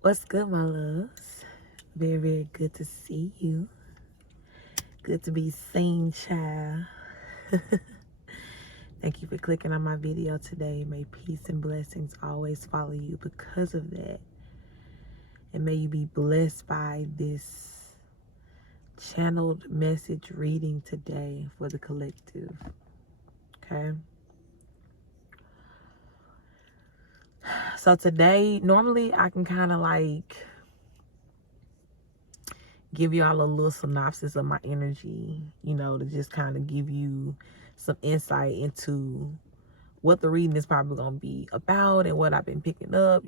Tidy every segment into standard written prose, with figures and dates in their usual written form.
What's good, my loves? Very, very good to see you. Good to be seen, child. Thank you for clicking on my video today. May peace and blessings always follow you because of that. And may you be blessed by this channeled message reading today for the collective. Okay? So today, normally I can kind of like give y'all a little synopsis of my energy, to just kind of give you some insight into what the reading is probably going to be about and what I've been picking up.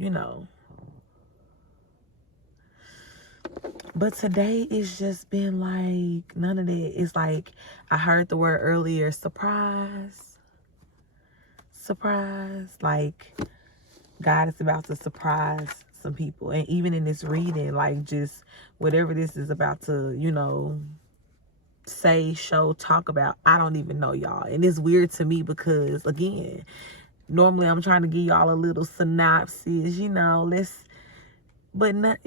But today it's just been like none of that. It's like I heard the word earlier, surprise. Surprise. Like God is about to surprise some people. And even in this reading, like just whatever this is about to, say, show, talk about, I don't even know, y'all. And it's weird to me because, again, normally I'm trying to give y'all a little synopsis, but not,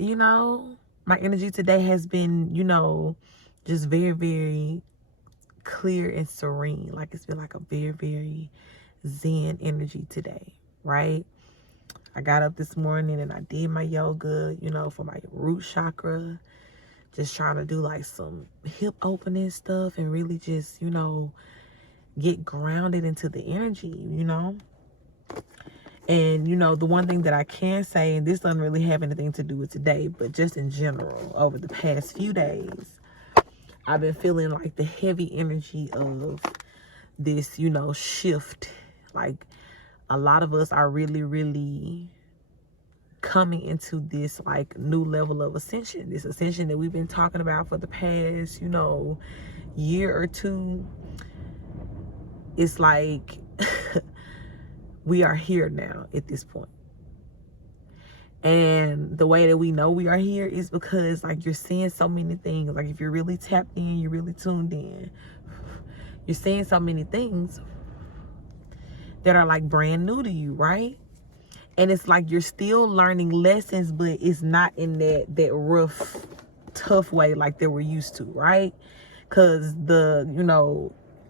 my energy today has been, just very, very clear and serene. Like it's been like a very, very zen energy today, right? I got up this morning and I did my yoga, for my root chakra. Just trying to do like some hip opening stuff and really just, get grounded into the energy. And, the one thing that I can say, and this doesn't really have anything to do with today, but just in general, over the past few days, I've been feeling like the heavy energy of this, shift. Like a lot of us are really, really coming into this like new level of ascension, this ascension that we've been talking about for the past, year or two. It's like we are here now at this point. And the way that we know we are here is because like you're seeing so many things. Like if you're really tapped in, you're really tuned in, you're seeing so many things that are like brand new to you, right? And it's like you're still learning lessons, but it's not in that rough, tough way like that we're used to, right? Because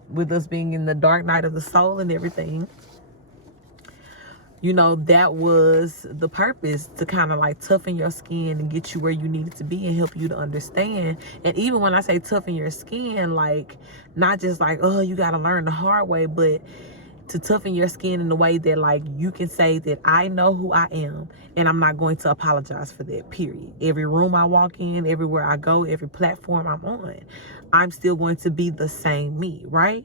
with us being in the dark night of the soul and everything, that was the purpose, to kind of like toughen your skin and get you where you needed to be and help you to understand. And even when I say toughen your skin, like not just like, oh, you got to learn the hard way, but to toughen your skin in a way that like you can say that I know who I am and I'm not going to apologize for that, period. Every room I walk in, everywhere I go, every platform I'm on, I'm still going to be the same me, right?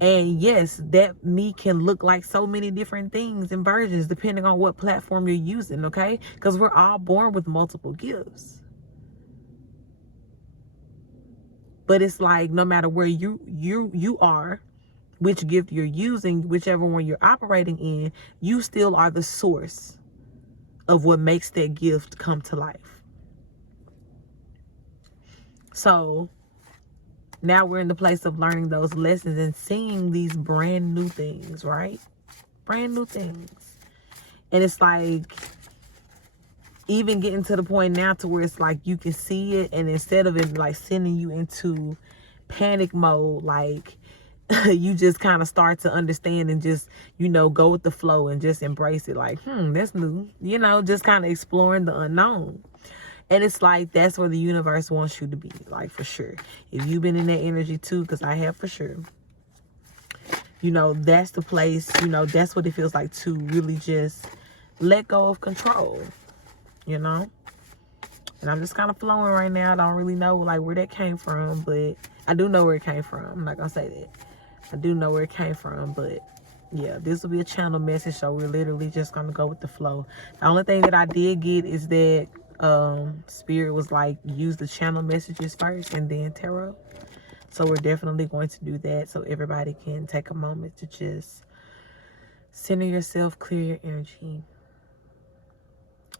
And yes, that me can look like so many different things and versions depending on what platform you're using, okay? Because we're all born with multiple gifts. But it's like no matter where you are, which gift you're using, whichever one you're operating in, you still are the source of what makes that gift come to life. So now we're in the place of learning those lessons and seeing these brand new things, right? Brand new things. And it's like even getting to the point now to where it's like you can see it, and instead of it like sending you into panic mode, like you just kind of start to understand and just, go with the flow and just embrace it. Like, that's new, just kind of exploring the unknown. And it's like, that's where the universe wants you to be, like, for sure. If you've been in that energy too, because I have for sure, that's the place, that's what it feels like to really just let go of control, And I'm just kind of flowing right now. I don't really know like where that came from, but I do know where it came from. I'm not gonna say that. I do know where it came from, but yeah, this will be a channel message, so we're literally just gonna go with the flow. The only thing that I did get is that Spirit was like, use the channel messages first and then tarot. So we're definitely going to do that, so everybody can take a moment to just center yourself, clear your energy.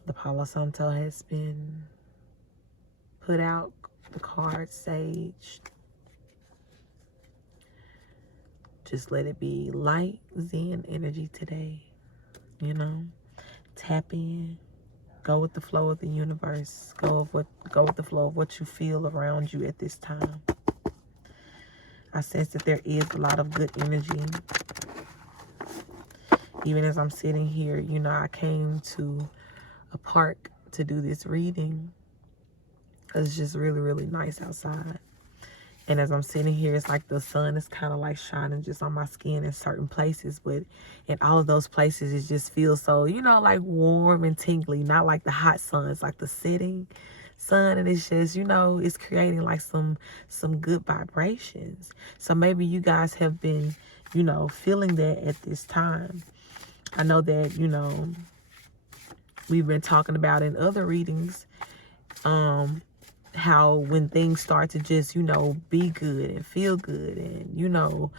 The Palo Santo has been put out, the card Sage. Just let it be light, zen energy today, Tap in, Go with the flow of the universe. Go with the flow of what you feel around you at this time. I sense that there is a lot of good energy. Even as I'm sitting here, you know, I came to a park to do this reading. It's just really, really nice outside. And as I'm sitting here, it's like the sun is kind of like shining just on my skin in certain places. But in all of those places, it just feels so, you know, like warm and tingly. Not like the hot sun. It's like the setting sun. And it's just, you know, it's creating like some good vibrations. So maybe you guys have been, you know, feeling that at this time. I know that, you know, we've been talking about in other readings, how when things start to just, you know, be good and feel good and, you know,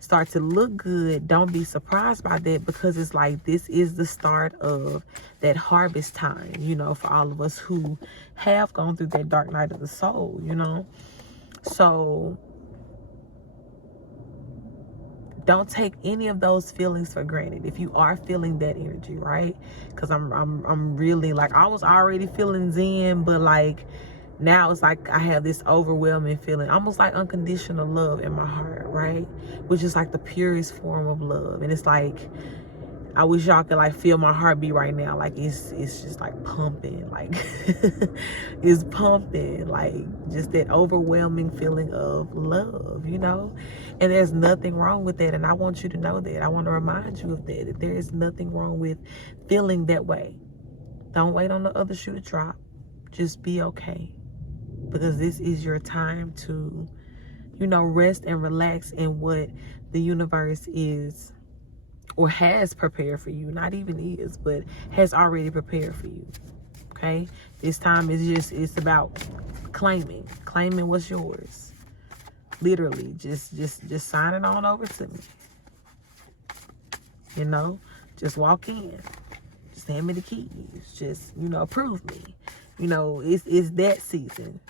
start to look good, don't be surprised by that, because it's like this is the start of that harvest time, you know, for all of us who have gone through that dark night of the soul, you know. So don't take any of those feelings for granted. If you are feeling that energy, right? Because I'm really like, I was already feeling zen, but like now it's like I have this overwhelming feeling, almost like unconditional love in my heart, right? Which is like the purest form of love. And it's like, I wish y'all could like feel my heartbeat right now. Like it's just like pumping, like it's pumping, like just that overwhelming feeling of love, you know? And there's nothing wrong with that. And I want you to know that. I want to remind you of that there is nothing wrong with feeling that way. Don't wait on the other shoe to drop. Just be okay. Because this is your time to, you know, rest and relax in what the universe is or has prepared for you. Not even is, but has already prepared for you. Okay? This time is just, it's about claiming what's yours. Literally, just sign it on over to me. You know, just walk in. Just hand me the keys. Just, you know, approve me. You know, it's that season.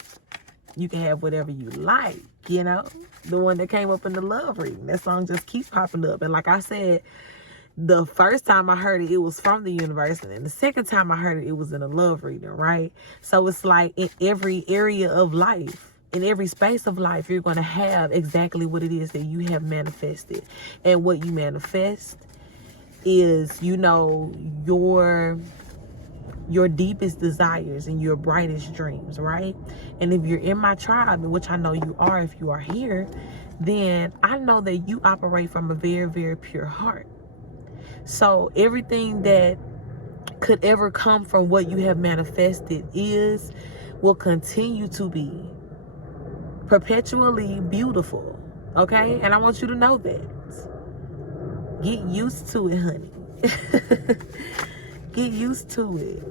You can have whatever you like, you know. The one that came up in the love reading. That song just keeps popping up. And like I said, the first time I heard it, it was from the universe. And then the second time I heard it, it was in a love reading, right? So it's like in every area of life, in every space of life, you're going to have exactly what it is that you have manifested. And what you manifest is, you know, your deepest desires and your brightest dreams, right? And if you're in my tribe, which I know you are if you are here, then I know that you operate from a very, very pure heart. So everything that could ever come from what you have manifested will continue to be perpetually beautiful, okay? And I want you to know that. Get used to it, honey. Get used to it.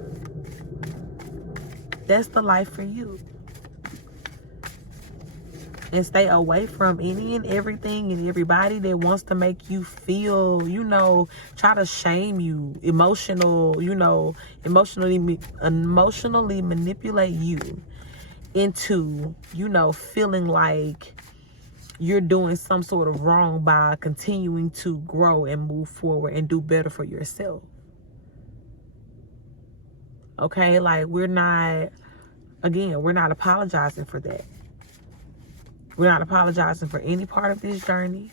That's the life for you. And stay away from any and everything and everybody that wants to make you feel, you know, try to shame you, emotionally manipulate you into, you know, feeling like you're doing some sort of wrong by continuing to grow and move forward and do better for yourself. Okay, like we're not apologizing for that. We're not apologizing for any part of this journey.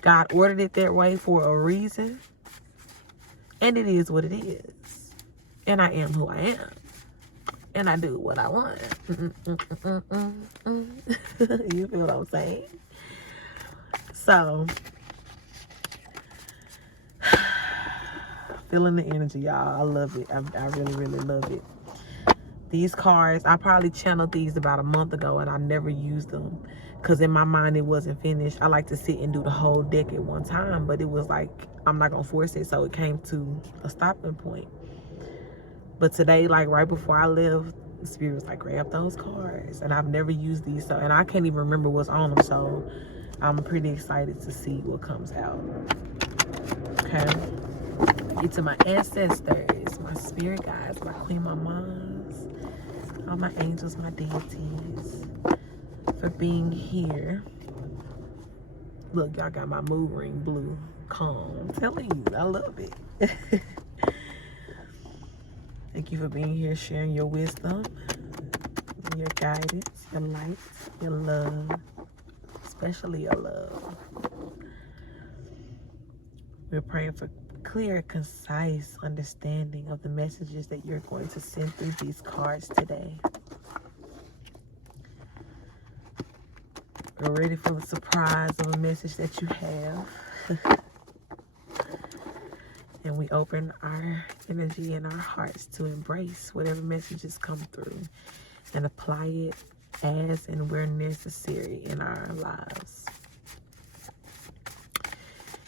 God ordered it that way for a reason. And it is what it is. And I am who I am. And I do what I want. You feel what I'm saying? So, feeling the energy, y'all. I love it. I really, really love it. These cards, I probably channeled these about a month ago and I never used them because in my mind it wasn't finished. I like to sit and do the whole deck at one time, but it was like, I'm not going to force it, so it came to a stopping point. But today, like right before I left, the Spirit was like, grab those cards. And I've never used these, so, and I can't even remember what's on them, so I'm pretty excited to see what comes out. Okay. Get to my ancestors, my spirit guides, my queen, my moms, all my angels, my deities, for being here. Look, y'all got my mood ring blue. Calm. I'm telling you, I love it. Thank you for being here, sharing your wisdom, your guidance, your light, your love, especially your love. We're praying for clear, concise understanding of the messages that you're going to send through these cards today. We're ready for the surprise of a message that you have. And we open our energy and our hearts to embrace whatever messages come through and apply it as and where necessary in our lives.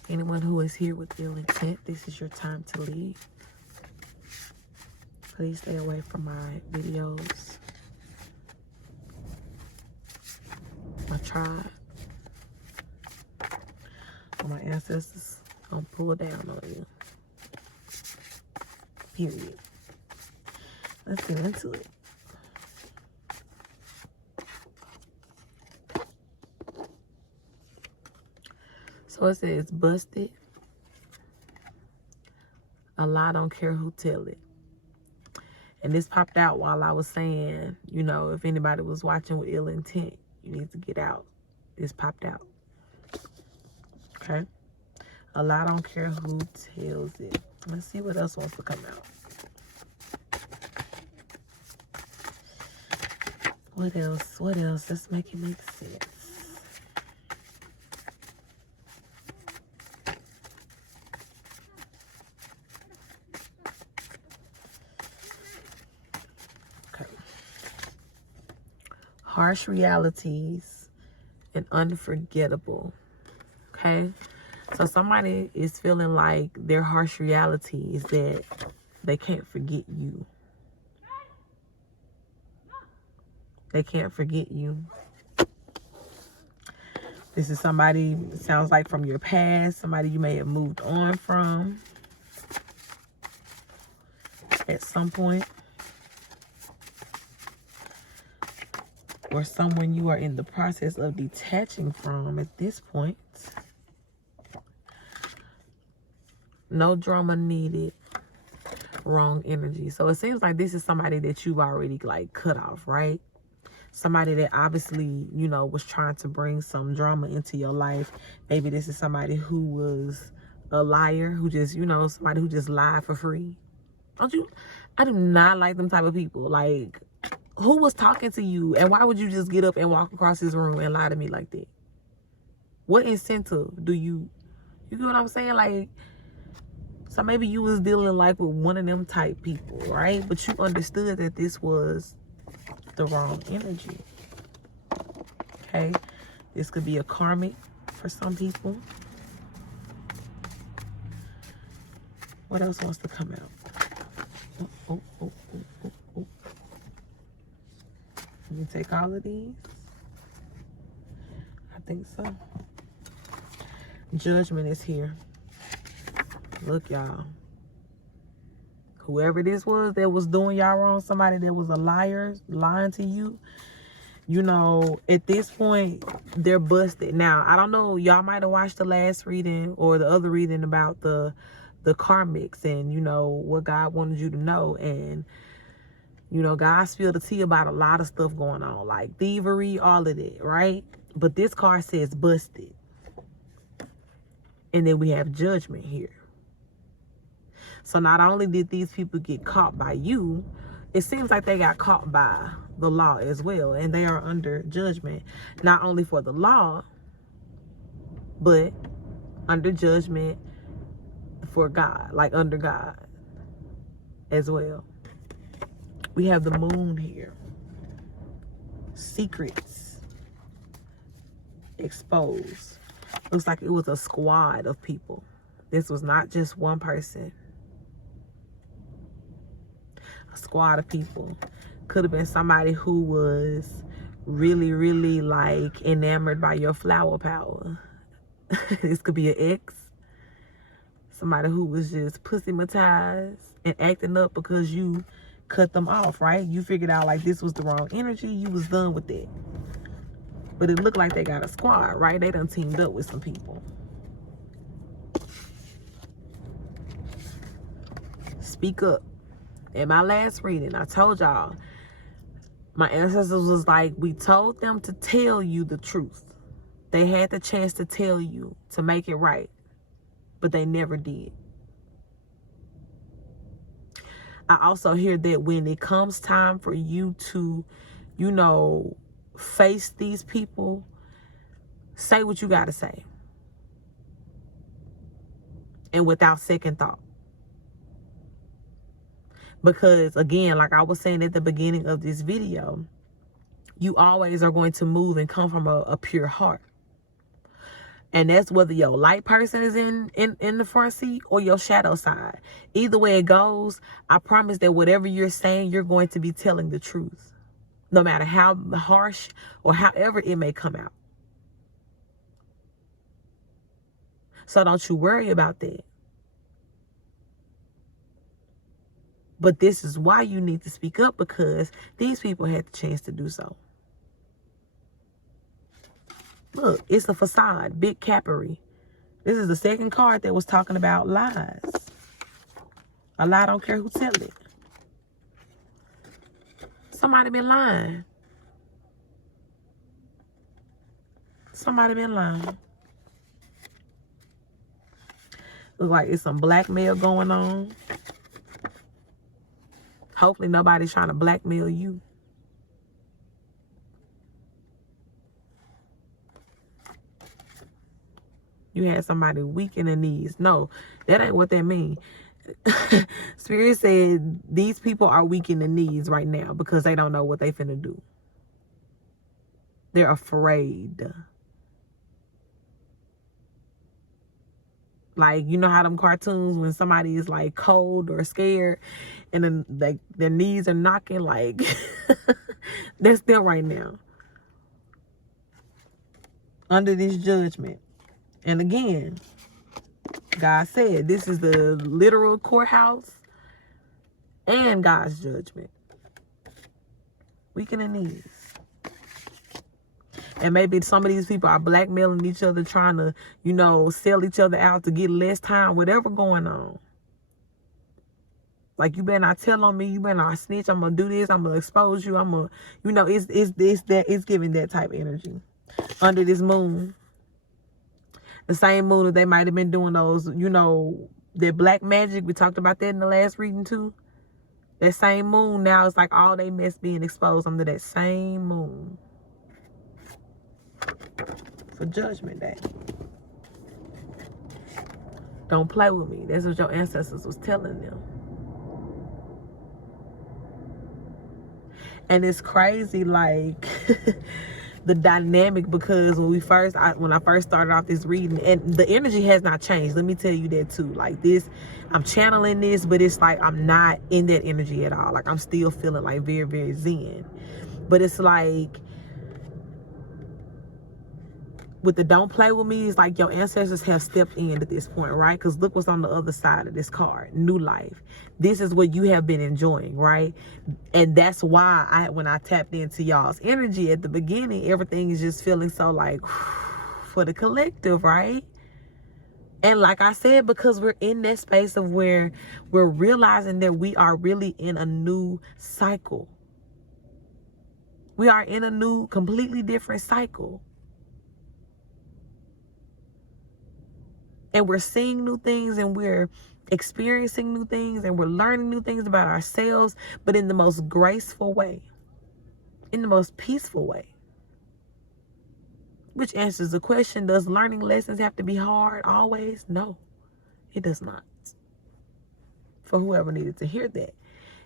Anyone who is here with ill intent, this is your time to leave. Please stay away from my videos, my tribe, or my ancestors gonna pull down on you. Period. Let's get into it. So it says, busted. A lie, don't care who tell it. And this popped out while I was saying, you know, if anybody was watching with ill intent, you need to get out. This popped out. Okay? A lie, don't care who tells it. Let's see what else wants to come out. What else? What else? Let's make it make sense. Okay. Harsh realities and unforgettable. Okay? So somebody is feeling like their harsh reality is that they can't forget you. They can't forget you. This is somebody, it sounds like from your past, somebody you may have moved on from at some point. Or someone you are in the process of detaching from at this point. No drama needed. Wrong energy. So it seems like this is somebody that you've already like cut off, right? Somebody that obviously, you know, was trying to bring some drama into your life. Maybe this is somebody who was a liar, who just, you know, somebody who just lied for free. I do not like them type of people. Like, who was talking to you? And why would you just get up and walk across this room and lie to me like that? What incentive do you get what I'm saying? Like, so maybe you was dealing like with one of them type people, right? But you understood that this was the wrong energy. Okay? This could be a karmic for some people. What else wants to come out? Oh. Let me take all of these. I think so. Judgment is here. Look, y'all. Whoever this was that was doing y'all wrong, somebody that was a liar, lying to you, you know, at this point, they're busted. Now, I don't know, y'all might have watched the last reading or the other reading about the karmics and, you know, what God wanted you to know. And, you know, God spilled the tea about a lot of stuff going on, like thievery, all of that, right? But this card says busted. And then we have judgment here. So not only did these people get caught by you, it seems like they got caught by the law as well. And they are under judgment, not only for the law, but under judgment for God, like under God as well. We have the moon here. Secrets exposed. Looks like it was a squad of people. This was not just one person. A squad of people. Could have been somebody who was really, really like enamored by your flower power. This could be an ex. Somebody who was just pussymatized and acting up because you cut them off, right? You figured out like this was the wrong energy. You was done with it. But it looked like they got a squad, right? They done teamed up with some people. Speak up. in my last reading, I told y'all, my ancestors was like, we told them to tell you the truth. They had the chance to tell you to make it right, but they never did. I also hear that when it comes time for you to, you know, face these people, say what you got to say. And without second thought. Because again, like I was saying at the beginning of this video, you always are going to move and come from a pure heart. And that's whether your light person is in the front seat or your shadow side. Either way it goes, I promise that whatever you're saying, you're going to be telling the truth. No matter how harsh or however it may come out. So don't you worry about that. But this is why you need to speak up, because these people had the chance to do so. Look, it's a facade, big capery. This is the second card that was talking about lies. A lie don't care who tell it. Somebody been lying. Somebody been lying. Look like it's some blackmail going on. Hopefully nobody's trying to blackmail you. You had somebody weak in the knees. No, that ain't what that means. Spirit said these people are weak in the knees right now because they don't know what they finna do. They're afraid. Like, you know how them cartoons when somebody is like cold or scared and then like their knees are knocking, like that's them right now. Under this judgment. And again, God said this is the literal courthouse and God's judgment. Weak in the knees. And maybe some of these people are blackmailing each other, trying to, you know, sell each other out to get less time, whatever going on. Like, you better not tell on me, you better not snitch, I'm gonna do this, I'm gonna expose you, I'm gonna, you know, it's giving that type of energy. Under this moon. The same moon that they might have been doing those, you know, that black magic. We talked about that in the last reading too. That same moon now is like all they mess being exposed under that same moon. For Judgment Day. Don't play with me. That's what your ancestors was telling them. And it's crazy, like the dynamic, because when I first started off this reading, and the energy has not changed. Let me tell you that too. Like this, I'm channeling this, but it's like I'm not in that energy at all. Like I'm still feeling like very, very zen. But it's like with the don't play with me, it's like your ancestors have stepped in at this point, right? Because look what's on the other side of this card. New life. This is what you have been enjoying, right? And that's why when I tapped into y'all's energy at the beginning, everything is just feeling so like for the collective, right? And like I said, because we're in that space of where we're realizing that we are really in a new cycle. We are in a new, completely different cycle. And we're seeing new things, and we're experiencing new things, and we're learning new things about ourselves, but in the most graceful way, in the most peaceful way. Which answers the question, does learning lessons have to be hard always? No, it does not. For whoever needed to hear that.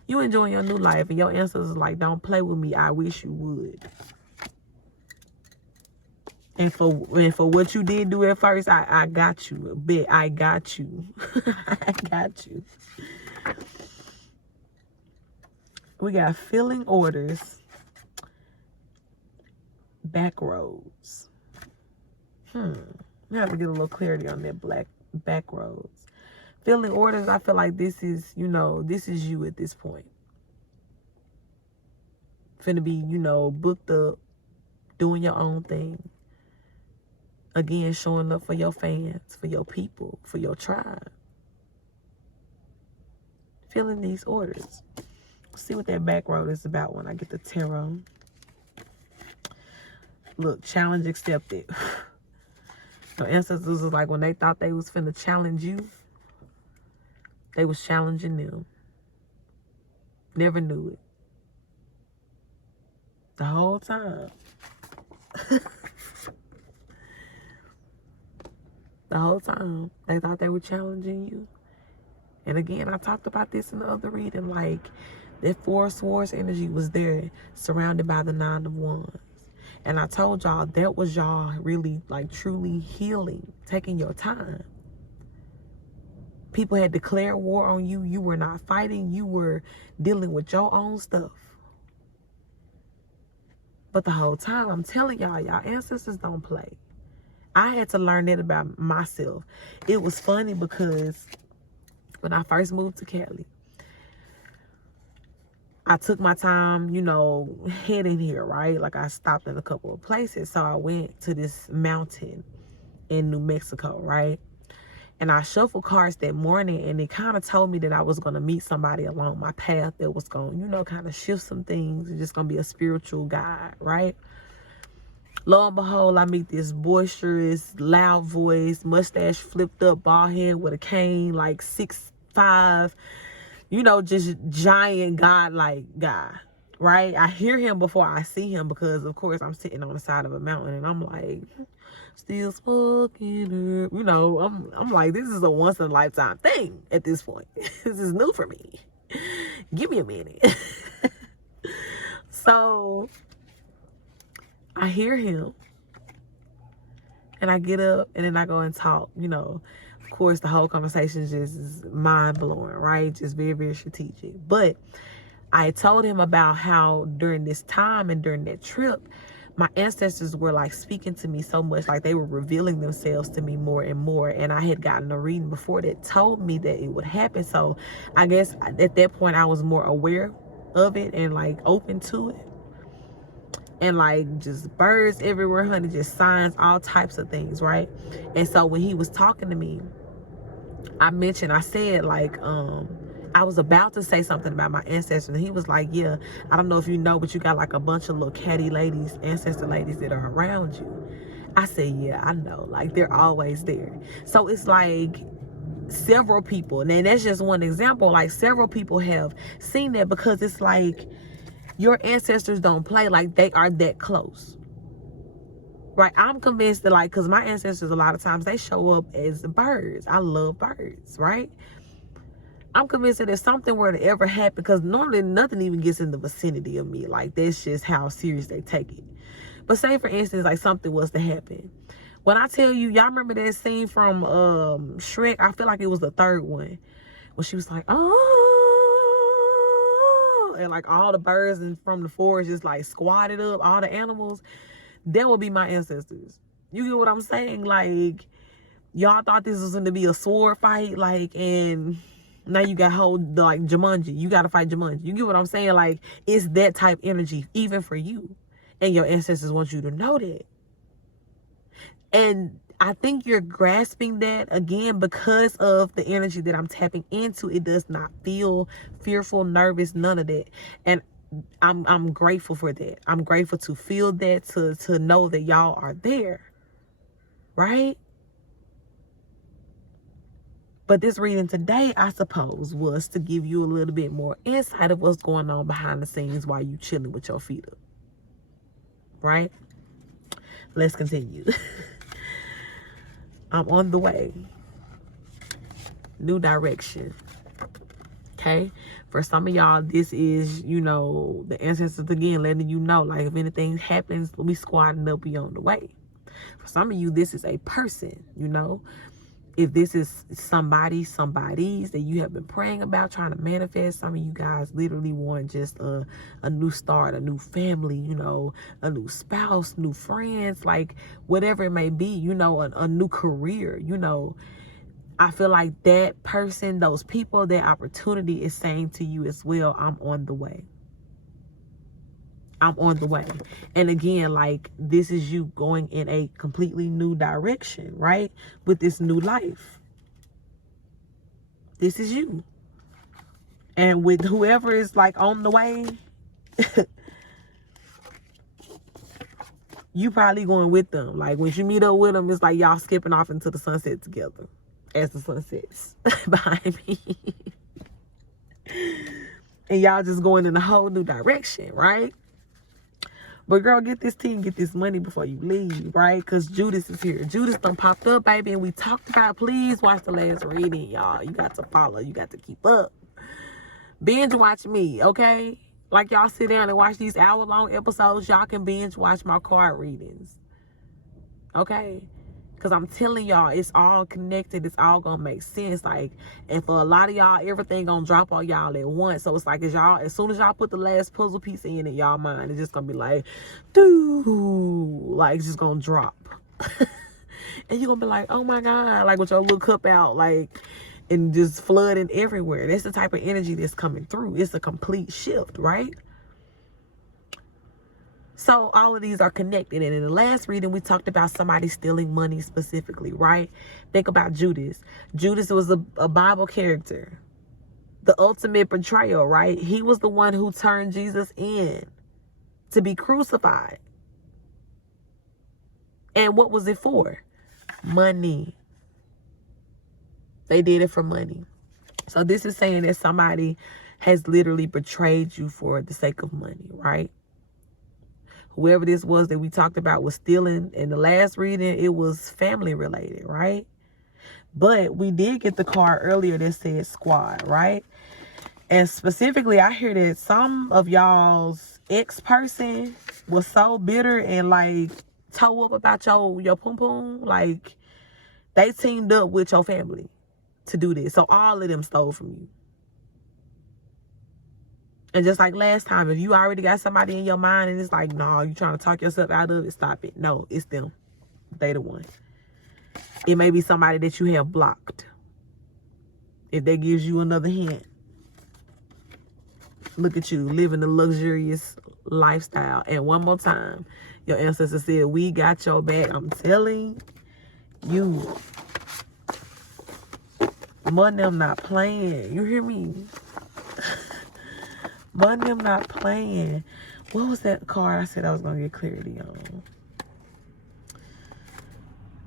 You enjoying your new life, and your ancestors are like, don't play with me, I wish you would. And for what you did do at first, I got you. I got you. I got you. We got filling orders. Back roads. We have to get a little clarity on that back roads. Filling orders, I feel like this is, you know, this is you at this point. Finna be, you know, booked up, doing your own thing. Again, showing up for your fans, for your people, for your tribe. Filling these orders. See what that back road is about when I get the tarot. Look, challenge accepted. Your ancestors was like when they thought they was finna challenge you, they was challenging them. Never knew it. The whole time. The whole time. They thought they were challenging you. And again, I talked about this in the other reading. Like, that Four of Swords energy was there, surrounded by the Nine of Wands. And I told y'all that was y'all really, like, truly healing, taking your time. People had declared war on you. You were not fighting. You were dealing with your own stuff. But the whole time, I'm telling y'all, y'all ancestors don't play. I had to learn that about myself. It was funny because when I first moved to Cali, I took my time, you know, heading here, right? Like, I stopped in a couple of places. So I went to this mountain in New Mexico, right? And I shuffled cards that morning, and it kind of told me that I was going to meet somebody along my path that was going, you know, kind of shift some things. It's just going to be a spiritual guide, right? Lo and behold, I meet this boisterous, loud voice, mustache flipped up, bald head with a cane, like 6'5", you know, just giant godlike guy, right? I hear him before I see him because, of course, I'm sitting on the side of a mountain, and I'm like, still smoking herb. You know, I'm like, this is a once in a lifetime thing at this point. This is new for me. Give me a minute. So I hear him, and I get up, and then I go and talk. You know, of course, the whole conversation is mind blowing, right? Just very, very strategic. But I told him about how during this time and during that trip, my ancestors were like speaking to me so much, like they were revealing themselves to me more and more. And I had gotten a reading before that told me that it would happen. So I guess at that point I was more aware of it and like open to it. And like just birds everywhere, honey, just signs, all types of things, right? And so when he was talking to me, I said like, I was about to say something about my ancestors, and he was like, yeah, I don't know if you know, but you got like a bunch of little catty ladies, ancestor ladies that are around you. I said, yeah, I know, like they're always there. So it's like several people, and that's just one example, like several people have seen that, because it's like your ancestors don't play, like they are that close. Right, I'm convinced that, like, because my ancestors, a lot of times, they show up as birds. I love birds, right? I'm convinced that if something were to ever happen, because normally nothing even gets in the vicinity of me. Like, that's just how serious they take it. But say, for instance, like something was to happen. When I tell you, y'all remember that scene from Shrek? I feel like it was the third one. When she was like, oh, and like all the birds from the forest just like squatted up, all the animals. That would be my ancestors. You get what I'm saying? Like, y'all thought this was going to be a sword fight, like, and now you got like Jumanji. You got to fight Jumanji. You get what I'm saying? Like, it's that type energy, even for you. And your ancestors want you to know that. And I think you're grasping that, again, because of the energy that I'm tapping into. It does not feel fearful, nervous, none of that. And I'm grateful for that. I'm grateful to feel that, to know that y'all are there, right? But this reading today, I suppose, was to give you a little bit more insight of what's going on behind the scenes while you chilling with your feet up, right? Let's continue. I'm on the way. New direction. Okay, for some of y'all, this is, you know, the ancestors again letting you know, like, if anything happens, we squatting up, we on the way. For some of you, this is a person, you know. If this is somebody's that you have been praying about, trying to manifest, some of you guys literally want just a new start, a new family, you know, a new spouse, new friends, like whatever it may be, you know, a new career, you know. I feel like that person, those people, that opportunity is saying to you as well, I'm on the way. I'm on the way. And again, like, this is you going in a completely new direction, right? With this new life. This is you. And with whoever is like on the way, you probably going with them. Like when you meet up with them, it's like y'all skipping off into the sunset together as the sun sets behind me. And y'all just going in a whole new direction, right? But girl, get this tea and get this money before you leave, right? Because Judas is here. Judas done popped up, baby, and we talked about, please watch the last reading, y'all. You got to follow. You got to keep up. Binge watch me, okay? Like y'all sit down and watch these hour-long episodes, y'all can binge watch my card readings, okay? Because I'm telling y'all, it's all connected. It's all going to make sense. Like, and for a lot of y'all, everything going to drop on y'all at once. So it's like, as soon as y'all put the last puzzle piece in y'all mind, it's just going to be like, doo, like, it's just going to drop. And you're going to be like, oh my God, like with your little cup out, like, and just flooding everywhere. That's the type of energy that's coming through. It's a complete shift, right? So all of these are connected. And in the last reading, we talked about somebody stealing money specifically, right? Think about Judas. Judas was a Bible character. The ultimate betrayal, right? He was the one who turned Jesus in to be crucified. And what was it for? Money. They did it for money. So this is saying that somebody has literally betrayed you for the sake of money, right? Whoever this was that we talked about was stealing. In the last reading, it was family related, right? But we did get the card earlier that said squad, right? And specifically, I hear that some of y'all's ex-person was so bitter and like toe up about your pum-pum. Like they teamed up with your family to do this. So all of them stole from you. And just like last time, if you already got somebody in your mind and it's like, no, you trying to talk yourself out of it, stop it. No, it's them. They the one. It may be somebody that you have blocked. If that gives you another hint. Look at you living the luxurious lifestyle. And one more time, your ancestor said, we got your back. I'm telling you. Money, I'm not playing. You hear me? Money, I'm not playing. What was that card I said I was gonna get clarity on?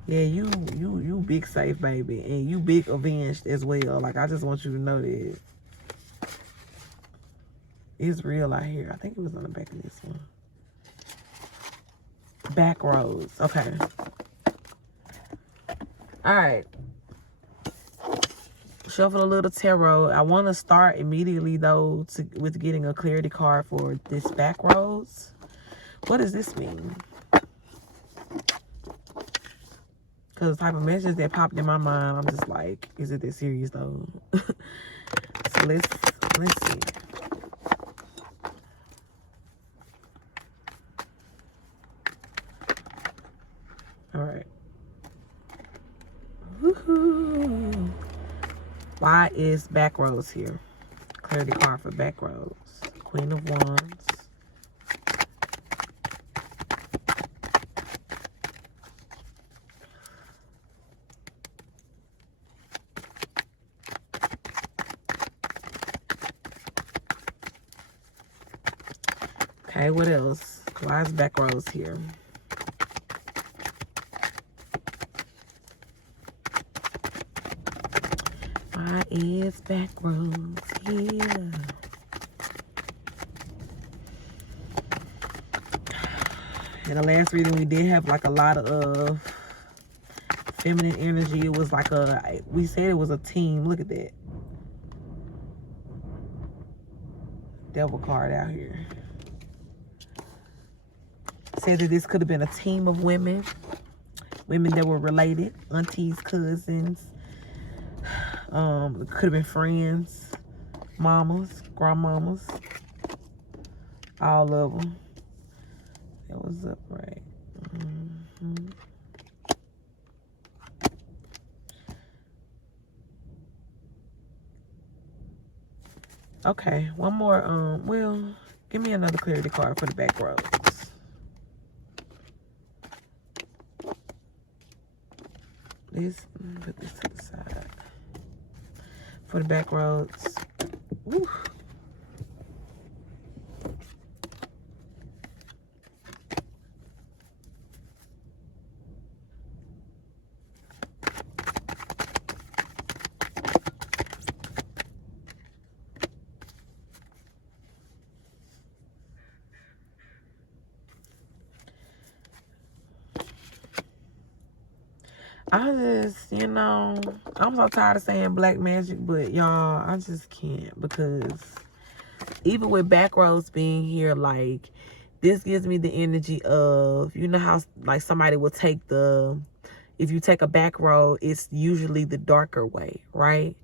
Yeah, you big safe, baby, and you big avenged as well. Like I just want you to know that it's real out here. I think it was on the back of this one. Back roads. Okay. All right. Shuffle a little tarot. I want to start immediately though with getting a clarity card for this back roads. What does this mean? Because the type of message that popped in my mind, I'm just like, is it this serious though? So let's see. All right. Woohoo! Why is back roads here? Clarity card for back roads. Queen of Wands. Okay, what else? Why is back roads here? Why is back roads here? In the last reading, we did have like a lot of feminine energy. It was like we said it was a team. Look at that. Devil card out here. Said that this could have been a team of women. Women that were related. Aunties, cousins. Could have been friends. Mamas, grandmamas. All of them. That was upright. Okay, one more. Well, give me another clarity card for the back roads. Put this to the side. For the back roads. Woo. I just, I'm so tired of saying black magic, but y'all, I just can't, because even with back roads being here, like, this gives me the energy of, how, like, somebody will take if you take a back road, it's usually the darker way, right?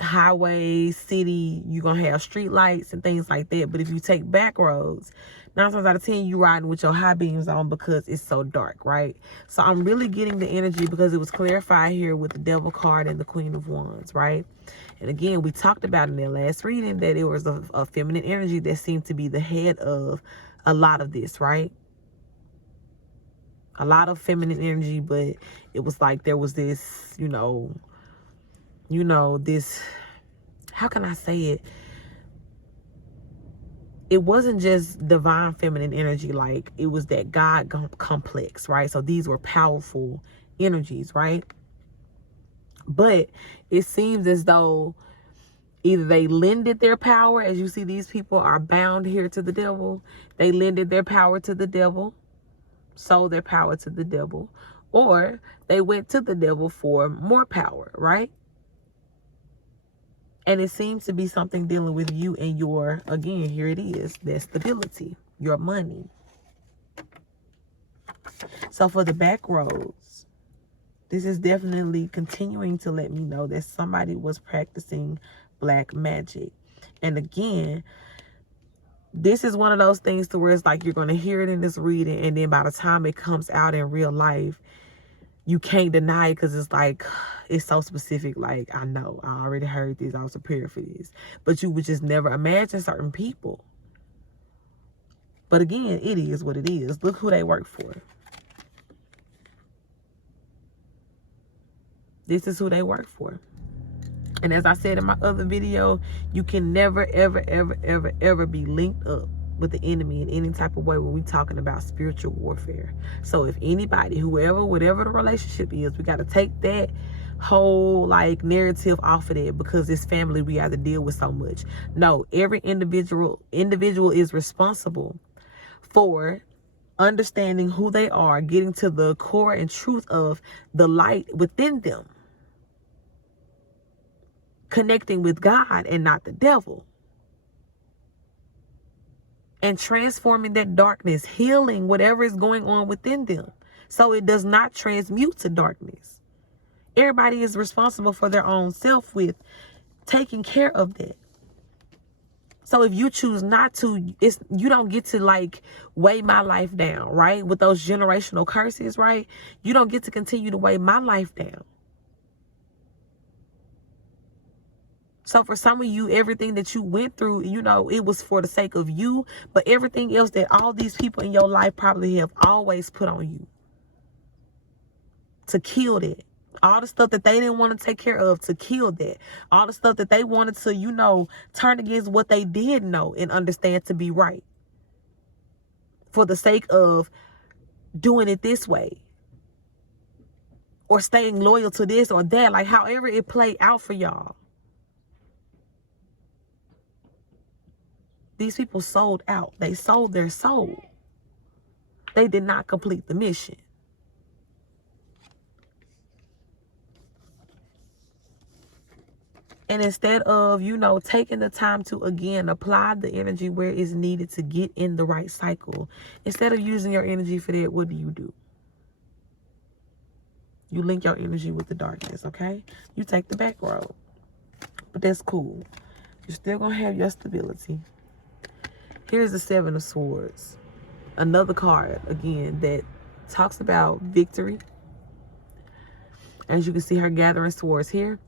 Highway, city, you're gonna have street lights and things like that. But if you take back roads, 9 times out of 10 you riding with your high beams on because it's so dark, right? So I'm really getting the energy, because it was clarified here with the Devil card and the Queen of Wands, right? And again, we talked about in the last reading that it was a feminine energy that seemed to be the head of a lot of this, right? A lot of feminine energy, but it was like there was this, this, how can I say it? It wasn't just divine feminine energy, like it was that God complex, right? So these were powerful energies, right? But it seems as though either they lended their power, as you see these people are bound here to the devil, they lended their power to the devil, sold their power to the devil, or they went to the devil for more power, right? And it seems to be something dealing with you and your, again, here it is, that stability, your money. So for the back roads, this is definitely continuing to let me know that somebody was practicing black magic. And again, this is one of those things to where it's like you're going to hear it in this reading, and then by the time it comes out in real life, you can't deny it, because it's like, it's so specific. Like, I know, I already heard this, I was prepared for this. But you would just never imagine certain people. But again, it is what it is. Look who they work for. This is who they work for. And as I said in my other video, you can never, ever, ever, ever, ever be linked up with the enemy in any type of way when we're talking about spiritual warfare. So if anybody, whoever, whatever the relationship is, we got to take that whole like narrative off of that, because this family we have to deal with so much. No, every individual is responsible for understanding who they are, getting to the core and truth of the light within them, connecting with God and not the devil, and transforming that darkness, healing whatever is going on within them so it does not transmute to darkness. Everybody is responsible for their own self with taking care of that. So if you choose not to, you don't get to like weigh my life down, right? With those generational curses, right? You don't get to continue to weigh my life down. So for some of you, everything that you went through, it was for the sake of you, but everything else that all these people in your life probably have always put on you to kill that. All the stuff that they didn't want to take care of, to kill that. All the stuff that they wanted to, turn against what they did know and understand to be right, for the sake of doing it this way, or staying loyal to this or that, like however it played out for y'all. These people sold out. They sold their soul. They did not complete the mission. And instead of, taking the time to, again, apply the energy where it's needed to get in the right cycle, instead of using your energy for that, what do? You link your energy with the darkness, okay? You take the back road. But that's cool. You're still going to have your stability. Here's the Seven of Swords. Another card, again, that talks about victory. As you can see, her gathering swords here.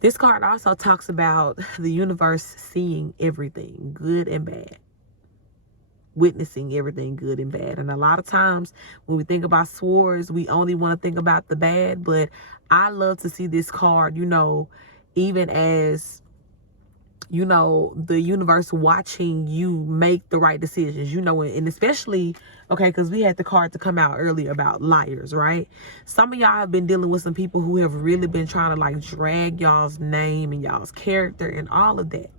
This card also talks about the universe seeing everything, good and bad. Witnessing everything good and bad. And a lot of times when we think about swords, we only want to think about the bad. But I love to see this card, even as, the universe watching you make the right decisions, and especially, okay, because we had the card to come out earlier about liars, right? Some of y'all have been dealing with some people who have really been trying to like drag y'all's name and y'all's character and all of that.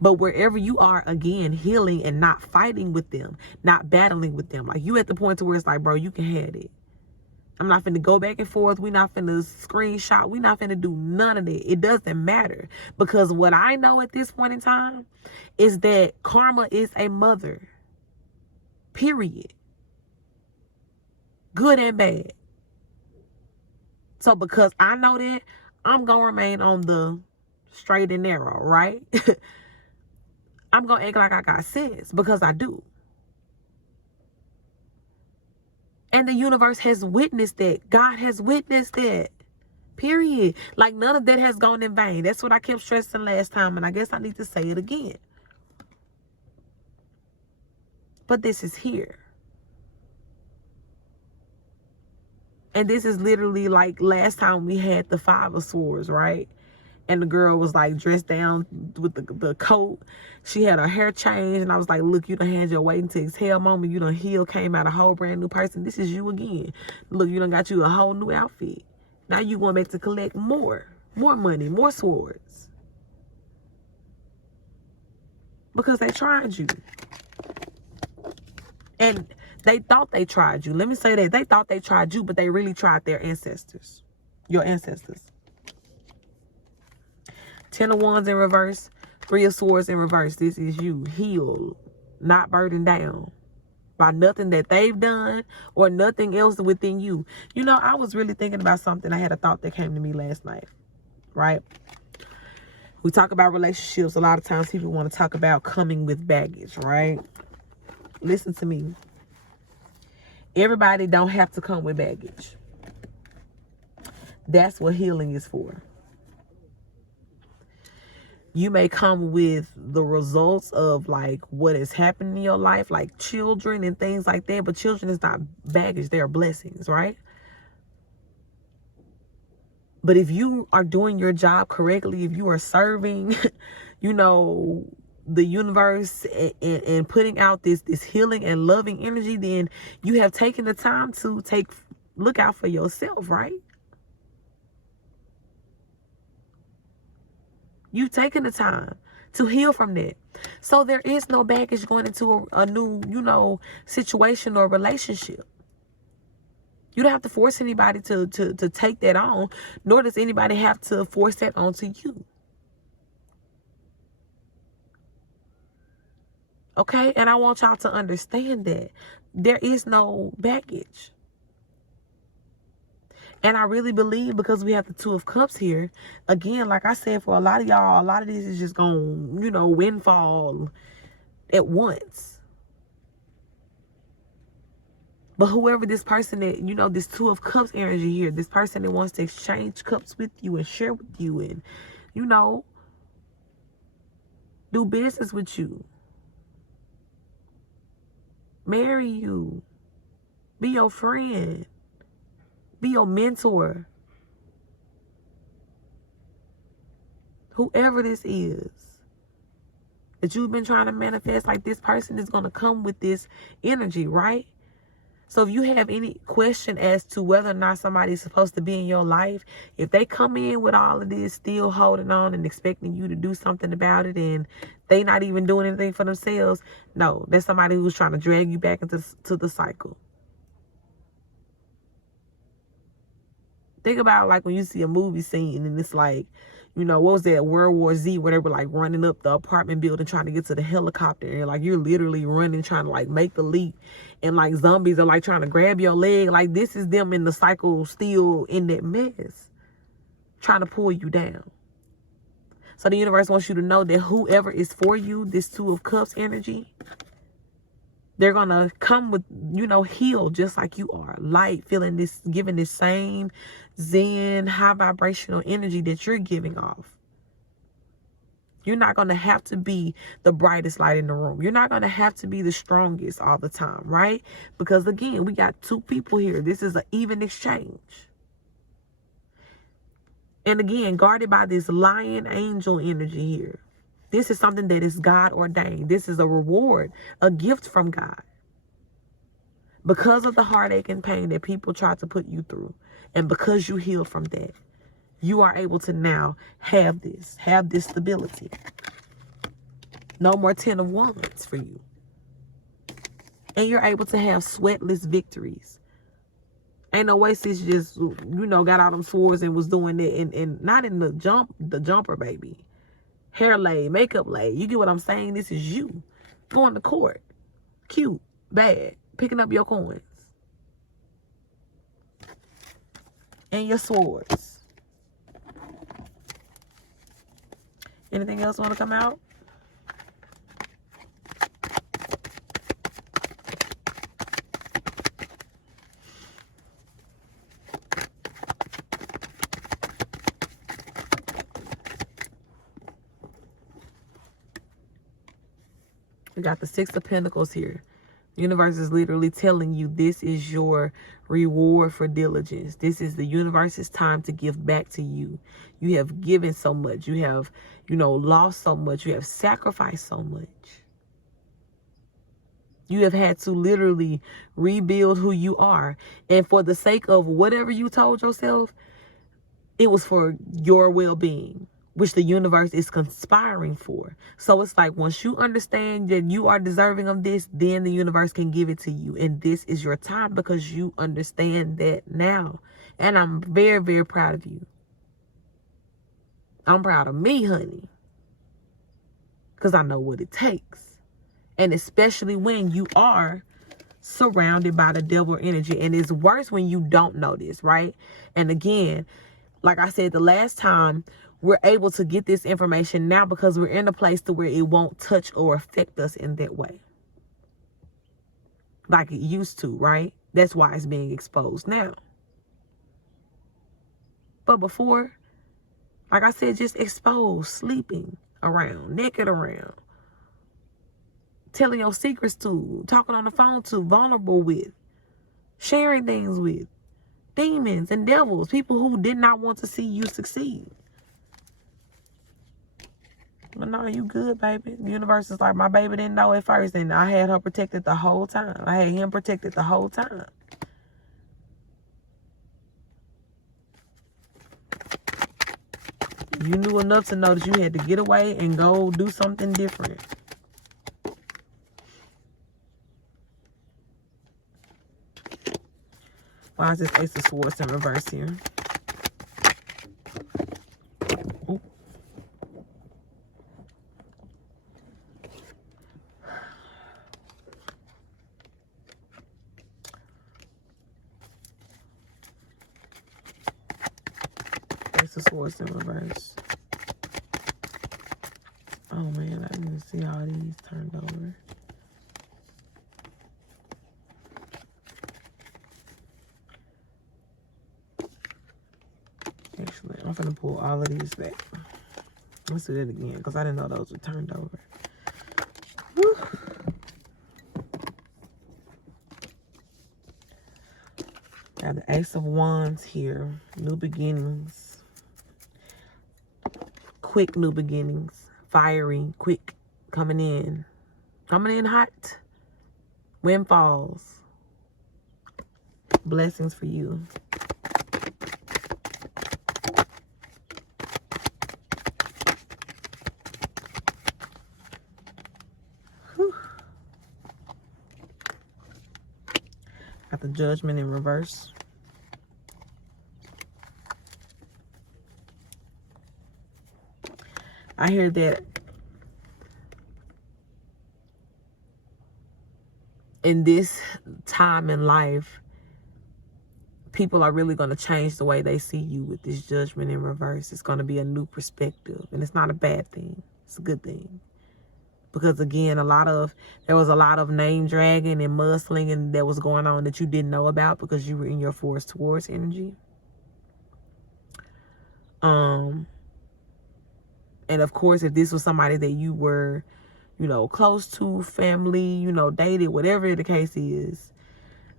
But wherever you are, again, healing and not fighting with them, not battling with them, like you at the point to where it's like, bro, you can have it. I'm not finna go back and forth. We not finna screenshot. We not finna do none of that. It doesn't matter. Because what I know at this point in time is that karma is a mother. Period. Good and bad. So because I know that, I'm going to remain on the straight and narrow, right? I'm going to act like I got sense because I do. And the universe has witnessed that. God has witnessed that. Period. Like none of that has gone in vain. That's what I kept stressing last time. And I guess I need to say it again. But this is here. And this is literally like last time we had the 5 of Swords, right? And the girl was like dressed down with the coat. She had her hair changed. And I was like, look, you done had your waiting to exhale moment. You done healed, came out a whole brand new person. This is you again. Look, you done got you a whole new outfit. Now you going back to collect more money, more swords. Because they tried you. And they thought they tried you. Let me say that. They thought they tried you, but they really tried their ancestors. Your ancestors. 10 of Wands in reverse. 3 of Swords in reverse. This is you. Healed. Not burdened down by nothing that they've done or nothing else within you. You know, I was really thinking about something. I had a thought that came to me last night. Right? We talk about relationships. A lot of times people want to talk about coming with baggage. Right? Listen to me. Everybody don't have to come with baggage. That's what healing is for. You may come with the results of like what has happened in your life, like children and things like that. But children is not baggage. They are blessings, right? But if you are doing your job correctly, if you are serving, you know, the universe and putting out this healing and loving energy, then you have taken the time to look out for yourself, right? You've taken the time to heal from that. So there is no baggage going into a new, you know, situation or relationship. You don't have to force anybody to take that on, nor does anybody have to force that onto you. Okay? And I want y'all to understand that there is no baggage. And I really believe, because we have the 2 of Cups here, again, like I said, for a lot of y'all, a lot of this is just going, you know, windfall at once. But whoever this person that, you know, this 2 of Cups energy here, this person that wants to exchange cups with you and share with you and, you know, do business with you, marry you, be your friend, be your mentor. Whoever this is that you've been trying to manifest, like this person is going to come with this energy, right? So if you have any question as to whether or not somebody's supposed to be in your life, if they come in with all of this, still holding on and expecting you to do something about it, and they not even doing anything for themselves, no, that's somebody who's trying to drag you back into the cycle. Think about like when you see a movie scene and it's like, you know, what was that, World War Z, where they were like running up the apartment building trying to get to the helicopter, and like you're literally running trying to like make the leap, and like zombies are like trying to grab your leg. Like this is them in the cycle, still in that mess, trying to pull you down. So the universe wants you to know that whoever is for you, this 2 of Cups energy, they're going to come with, you know, healed just like you are. Light, feeling this, giving this same zen, high vibrational energy that you're giving off. You're not going to have to be the brightest light in the room. You're not going to have to be the strongest all the time, right? Because again, we got 2 people here. This is an even exchange. And again, guarded by this lion angel energy here. This is something that is God ordained. This is a reward, a gift from God. Because of the heartache and pain that people tried to put you through, and because you healed from that, you are able to now have this stability. No more 10 of Wands for you. And you're able to have sweatless victories. Ain't no way sis just, got all them swords and was doing it and not in the jumper, baby. Hair laid, makeup laid. You get what I'm saying? This is you going to court. Cute, bad, picking up your coins. And your swords. Anything else want to come out? We got the Six of Pentacles here. The universe is literally telling you this is your reward for diligence. This is the universe's time to give back to you. You have given so much. You have, lost so much. You have sacrificed so much. You have had to literally rebuild who you are. And for the sake of whatever you told yourself, it was for your well-being, which the universe is conspiring for. So it's like once you understand that you are deserving of this, then the universe can give it to you. And this is your time because you understand that now. And I'm very, very proud of you. I'm proud of me, honey. Because I know what it takes. And especially when you are surrounded by the devil energy. And it's worse when you don't know this, right? And again, like I said the last time, we're able to get this information now because we're in a place to where it won't touch or affect us in that way. Like it used to, right? That's why it's being exposed now. But before, like I said, just exposed, sleeping around, naked around. Telling your secrets to, talking on the phone to, vulnerable with, sharing things with, demons and devils, people who did not want to see you succeed. But no, you good, baby. The universe is like, my baby didn't know at first, and I had her protected the whole time. I had him protected the whole time. You knew enough to know that you had to get away and go do something different. Why is this Ace of Swords in reverse here? Ooh. Ace of Swords in reverse. Oh man, I didn't see all these turned over. Actually, I'm gonna pull all of these back. Let's do that again because I didn't know those were turned over. Whew. Got the Ace of Wands here. New beginnings. Quick new beginnings. Fiery, quick, coming in. Coming in hot. Windfalls. Blessings for you. Got the Judgment in reverse. I hear that in this time in life, people are really going to change the way they see you with this Judgment in reverse. It's going to be a new perspective, and it's not a bad thing. It's a good thing. Because again, there was a lot of name dragging and mudslinging that was going on that you didn't know about because you were in your Force Towards energy. And of course, if this was somebody that you were, close to, family, dated, whatever the case is,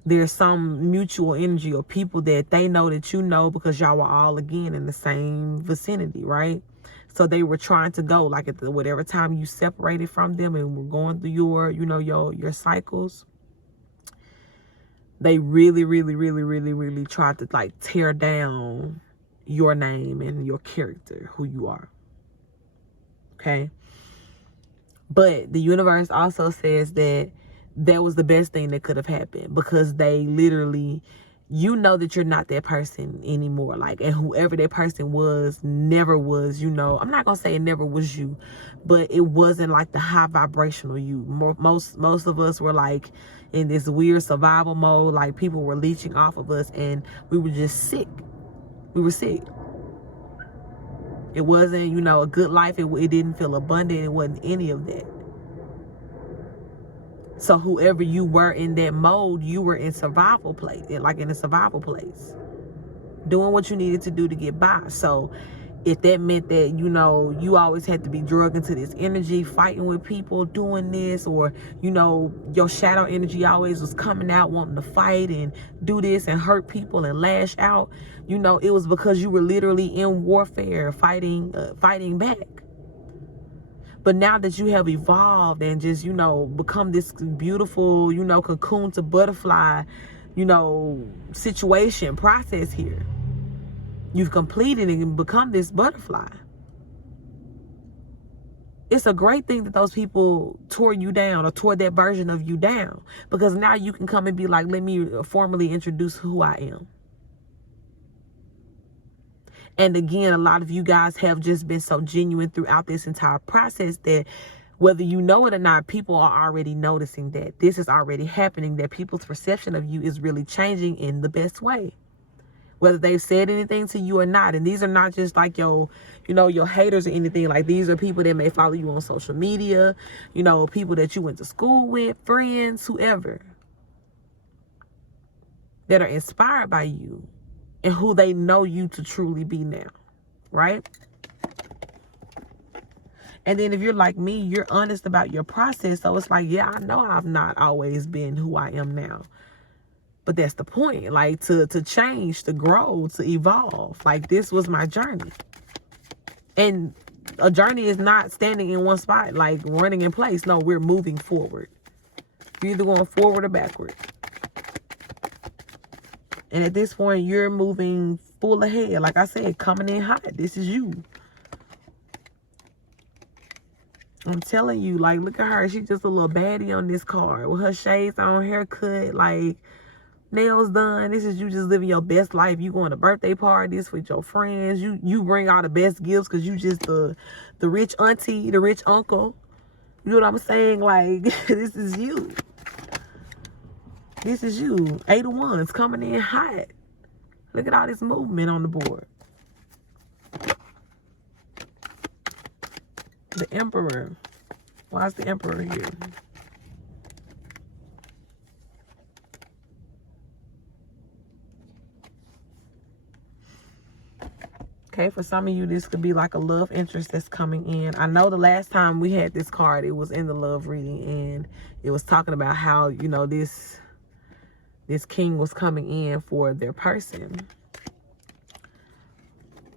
there's some mutual energy or people that they know that you know because y'all were all again in the same vicinity, right? So they were trying to go like at whatever time you separated from them and were going through your, your cycles. They really, really, really, really, really tried to like tear down your name and your character, who you are. Okay. But the universe also says that was the best thing that could have happened because they literally you know that you're not that person anymore. Like, and whoever that person was never was, you know, I'm not gonna say it never was you, but it wasn't like the high vibrational you. Most of us were like in this weird survival mode. Like, people were leeching off of us, and we were just sick. We were sick. It wasn't, you know, a good life. It didn't feel abundant. It wasn't any of that. So whoever you were in that mode, you were in survival place, like in a survival place, doing what you needed to do to get by. So if that meant that, you know, you always had to be drugged into this energy, fighting with people, doing this, or, you know, your shadow energy always was coming out wanting to fight and do this and hurt people and lash out, you know, it was because you were literally in warfare, fighting back. But now that you have evolved and just, you know, become this beautiful, you know, cocoon to butterfly, you know, situation, process here, you've completed and become this butterfly. It's a great thing that those people tore you down or tore that version of you down, because now you can come and be like, let me formally introduce who I am. And again, a lot of you guys have just been so genuine throughout this entire process that whether you know it or not, people are already noticing that this is already happening, that people's perception of you is really changing in the best way, whether they've said anything to you or not. And these are not just like your haters or anything. Like, these are people that may follow you on social media, you know, people that you went to school with, friends, whoever, that are inspired by you and who they know you to truly be now, right? And then if you're like me, you're honest about your process. So it's like, yeah, I know I've not always been who I am now. But that's the point, like, to change, to grow, to evolve. Like, this was my journey. And a journey is not standing in one spot, like running in place. No, we're moving forward. You're either going forward or backward. And at this point, you're moving full ahead. Like I said, coming in hot. This is you. I'm telling you, like, look at her. She's just a little baddie on this card with her shades on, haircut, like, nails done. This is you just living your best life. You going to birthday parties with your friends. You bring all the best gifts because you just the rich auntie, the rich uncle. You know what I'm saying? Like, this is you. This is you. 8 of Wands coming in hot. Look at all this movement on the board. The Emperor. Why is the Emperor here? Okay, for some of you, this could be like a love interest that's coming in. I know the last time we had this card, it was in the love reading, and it was talking about how, you know, this king was coming in for their person.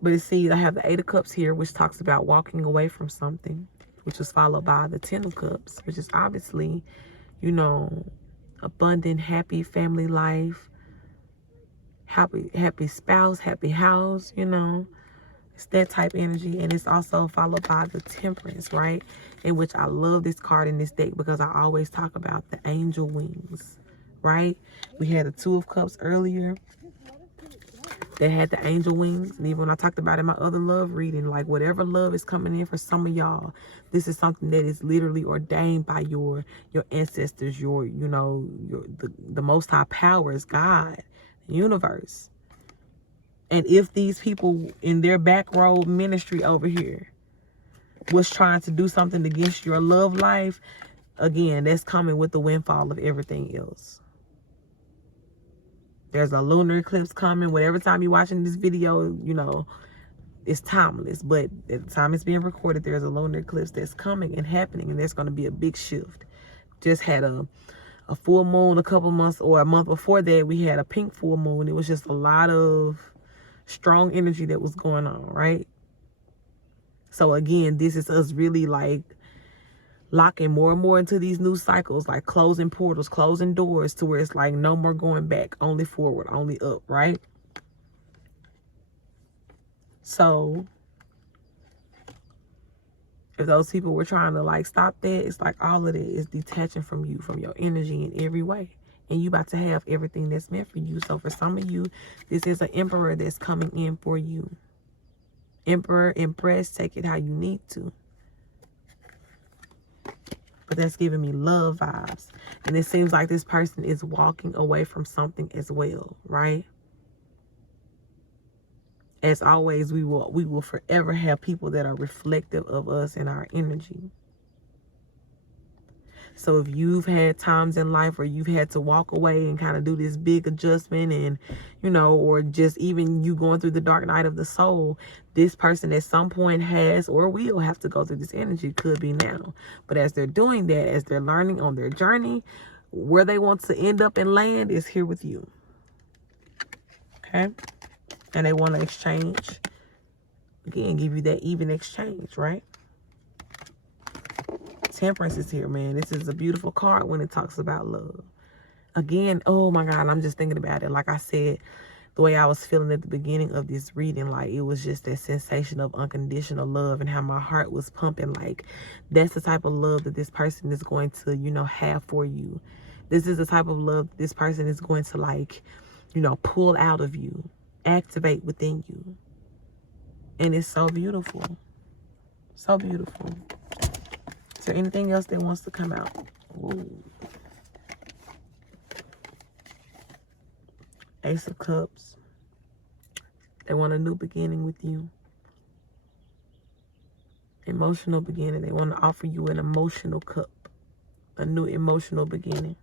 But see, I have the 8 of Cups here, which talks about walking away from something, which was followed by the 10 of Cups, which is obviously, you know, abundant, happy family life, happy spouse, happy house, you know. It's that type energy. And it's also followed by the Temperance, right? In which I love this card in this deck because I always talk about the angel wings, right? We had the 2 of Cups earlier that had the angel wings. And even when I talked about it in my other love reading, like, whatever love is coming in for some of y'all, this is something that is literally ordained by your ancestors, the most high powers, God, the universe. And if these people in their back road ministry over here was trying to do something against your love life, again, that's coming with the windfall of everything else. There's a lunar eclipse coming. Whatever time you're watching this video, you know, it's timeless. But at the time it's being recorded, there's a lunar eclipse that's coming and happening. And there's going to be a big shift. Just had a full moon a couple months, or a month before that, we had a pink full moon. It was just a lot of strong energy that was going on, right? So again, this is us really like locking more and more into these new cycles, like closing portals, closing doors, to where it's like no more going back, only forward, only up, right? So if those people were trying to like stop that, it's like all of it is detaching from you, from your energy in every way. And you about to have everything that's meant for you. So for some of you, this is an emperor that's coming in for you. Emperor, empress, take it how you need to. But that's giving me love vibes. And it seems like this person is walking away from something as well, right? As always, we will forever have people that are reflective of us and our energy. So if you've had times in life where you've had to walk away and kind of do this big adjustment and, you know, or just even you going through the dark night of the soul, this person at some point has or will have to go through this energy. Could be now. But as they're doing that, as they're learning on their journey, where they want to end up and land is here with you. Okay? And they want to exchange. Again, give you that even exchange, right? Temperance is here, man. This is a beautiful card when it talks about love. Again, oh my God, I'm just thinking about it. Like I said, the way I was feeling at the beginning of this reading, like it was just that sensation of unconditional love and how my heart was pumping. Like that's the type of love that this person is going to, you know, have for you. This is the type of love this person is going to, like, you know, pull out of you, activate within you. And it's so beautiful. So beautiful. Is there anything else that wants to come out? Ooh. Ace of Cups. They want a new beginning with you. Emotional beginning. They want to offer you an emotional cup. A new emotional beginning.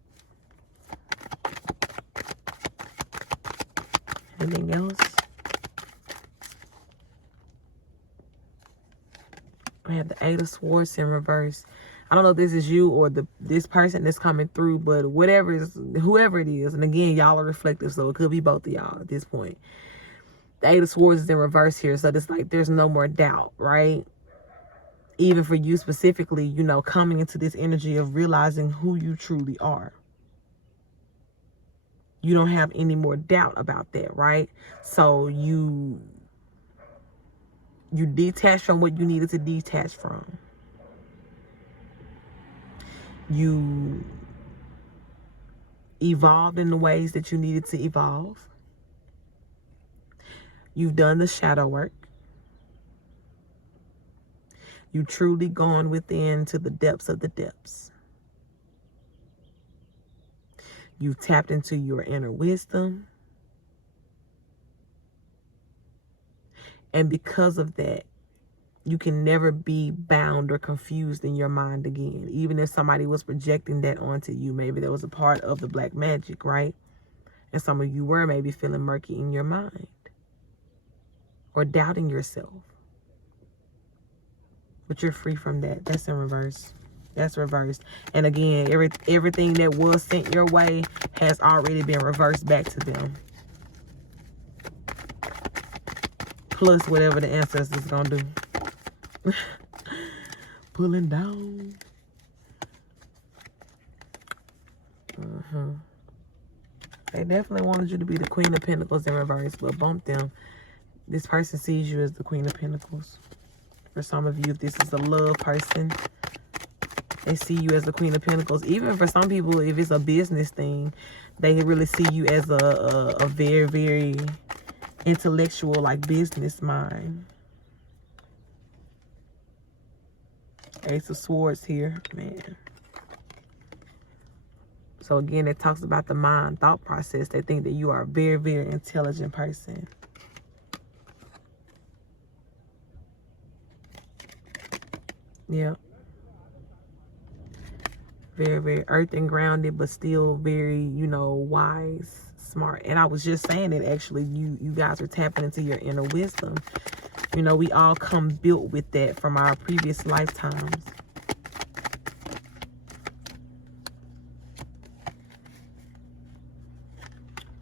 Anything else? I have the Eight of Swords in reverse. I don't know if this is you or this person that's coming through, but whoever it is, and again, y'all are reflective, so it could be both of y'all at this point. The Eight of Swords is in reverse here, so it's like there's no more doubt, right? Even for you specifically, you know, coming into this energy of realizing who you truly are. You don't have any more doubt about that, right? So you detach from what you needed to detach from. You evolved in the ways that you needed to evolve. You've done the shadow work. You've truly gone within to the depths of the depths. You've tapped into your inner wisdom. And because of that, you can never be bound or confused in your mind again. Even if somebody was projecting that onto you, maybe that was a part of the black magic, right? And some of you were maybe feeling murky in your mind or doubting yourself. But you're free from that. That's in reverse. That's reversed. And again, everything that was sent your way has already been reversed back to them. Plus whatever the ancestors is going to do. Pulling down. They definitely wanted you to be the Queen of Pentacles in reverse, but bump them. This person sees you as the Queen of Pentacles. For some of you, if this is a love person, they see you as the Queen of Pentacles. Even for some people, if it's a business thing, they really see you as a very, very intellectual, like, business mind. Ace of Swords here, man. So again, it talks about the mind, thought process. They think that you are a very, very intelligent person. Yeah. Very, very earth and grounded, but still very, you know, wise, smart. And I was just saying that actually you guys are tapping into your inner wisdom. You know, we all come built with that from our previous lifetimes.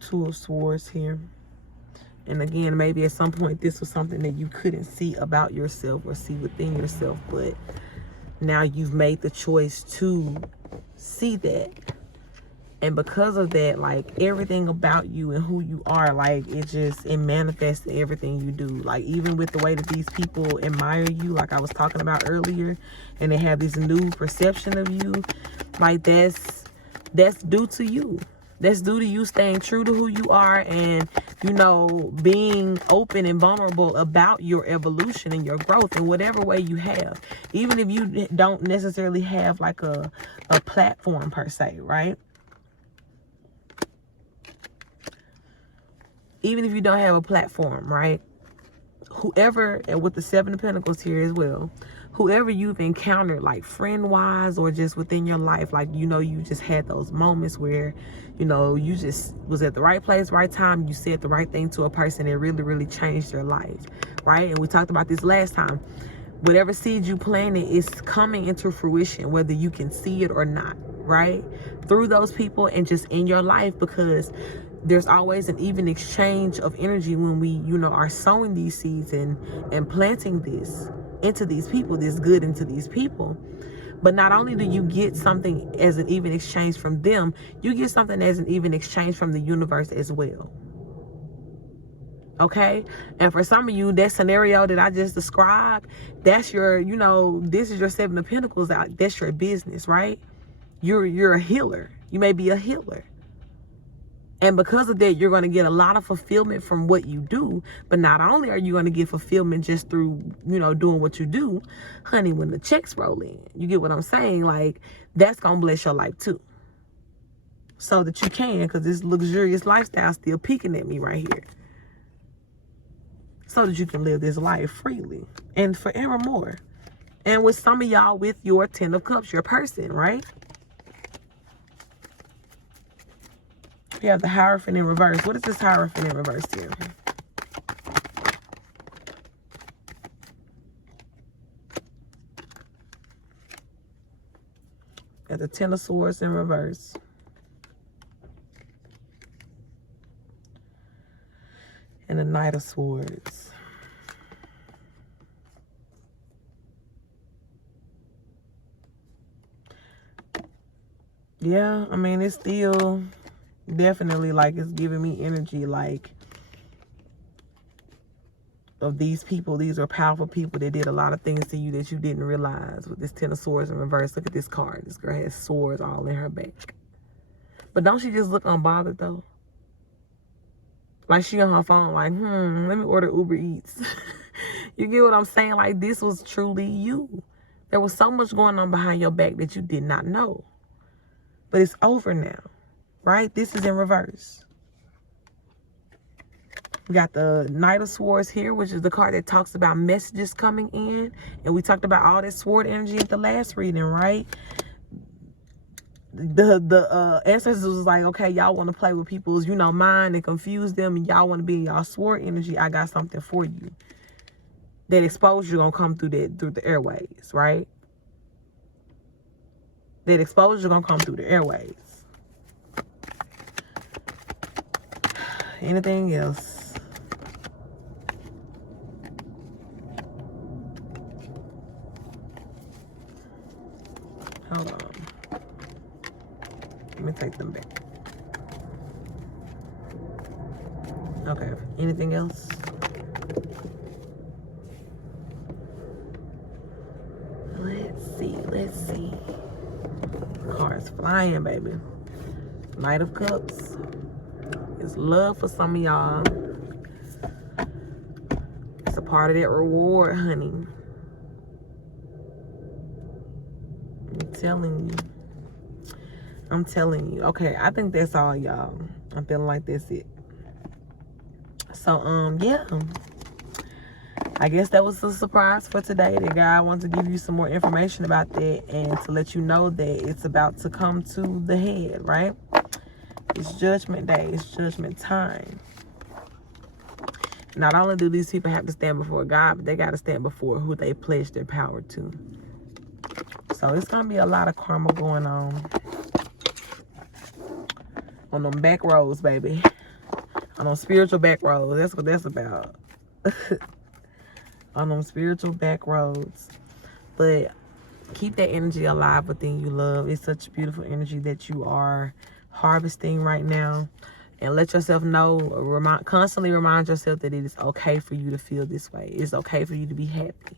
Two of Swords here. And again, maybe at some point this was something that you couldn't see about yourself or see within yourself, but now you've made the choice to see that. And because of that, like, everything about you and who you are, like, it manifests in everything you do. Like, even with the way that these people admire you, like I was talking about earlier, and they have this new perception of you, like, that's due to you. That's due to you staying true to who you are and, you know, being open and vulnerable about your evolution and your growth in whatever way you have. Even if you don't necessarily have like a platform per se, right? Even if you don't have a platform, right? Whoever, and with the Seven of Pentacles here as well, whoever you've encountered, like friend-wise or just within your life, like, you know, you just had those moments where, you know, you just was at the right place, right time, you said the right thing to a person that really, really changed your life, right? And we talked about this last time. Whatever seed you planted is coming into fruition, whether you can see it or not, right? Through those people and just in your life, because there's always an even exchange of energy when we, you know, are sowing these seeds and planting this into these people, this good into these people. But not only do you get something as an even exchange from them, you get something as an even exchange from the universe as well. Okay? And for some of you, that scenario that I just described, that's your, you know, this is your Seven of Pentacles. That's your business, right? You're a healer. You may be a healer. And because of that, you're going to get a lot of fulfillment from what you do. But not only are you going to get fulfillment just through, you know, doing what you do, honey, when the checks roll in, you get what I'm saying? Like, that's going to bless your life too. So that you can, because this luxurious lifestyle is still peeking at me right here. So that you can live this life freely and forevermore. And with some of y'all with your Ten of Cups, your person, right? You have the Hierophant in reverse. What is this Hierophant in reverse here? You have the Ten of Swords in reverse. And the Knight of Swords. Yeah, I mean, it's still definitely like it's giving me energy like of these people. These are powerful people that did a lot of things to you that you didn't realize. With this Ten of Swords in reverse, look at this card. This girl has swords all in her back. But don't she just look unbothered though? Like she on her phone like, let me order Uber Eats. You get what I'm saying? Like, this was truly you. There was so much going on behind your back that you did not know. But it's over now, right? This is in reverse. We got the Knight of Swords here, which is the card that talks about messages coming in. And we talked about all this sword energy at the last reading, right? The ancestors was like, okay, y'all want to play with people's, you know, mind and confuse them, and y'all want to be in y'all sword energy. I got something for you. That exposure gonna come through the airways, right? That exposure gonna come through the airways. Anything else? Hold on. Let me take them back. Okay. Anything else? Let's see. Cards flying, baby. Knight of Cups. It's love for some of y'all. It's a part of that reward, honey. I'm telling you. Okay, I think that's all, y'all. I'm feeling like that's it. So, yeah. I guess that was a surprise for today. The guy wanted to give you some more information about that and to let you know that it's about to come to the head, right? It's Judgment Day. It's Judgment time. Not only do these people have to stand before God, but they got to stand before who they pledged their power to. So it's going to be a lot of karma going on them back roads, baby. On them spiritual back roads. That's what that's about. On them spiritual back roads. But keep that energy alive within you, love. It's such beautiful energy that you are harvesting right now. And let yourself know, constantly remind yourself that it is okay for you to feel this way. It's okay for you to be happy.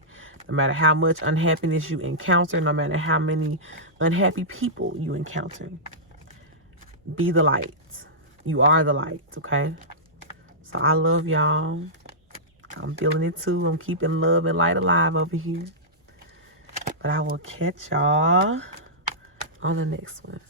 No matter how much unhappiness you encounter, no matter how many unhappy people you encounter, Be the light. You are the light, okay? So I love y'all. I'm feeling it too. I'm keeping love and light alive over here. But I will catch y'all on the next one.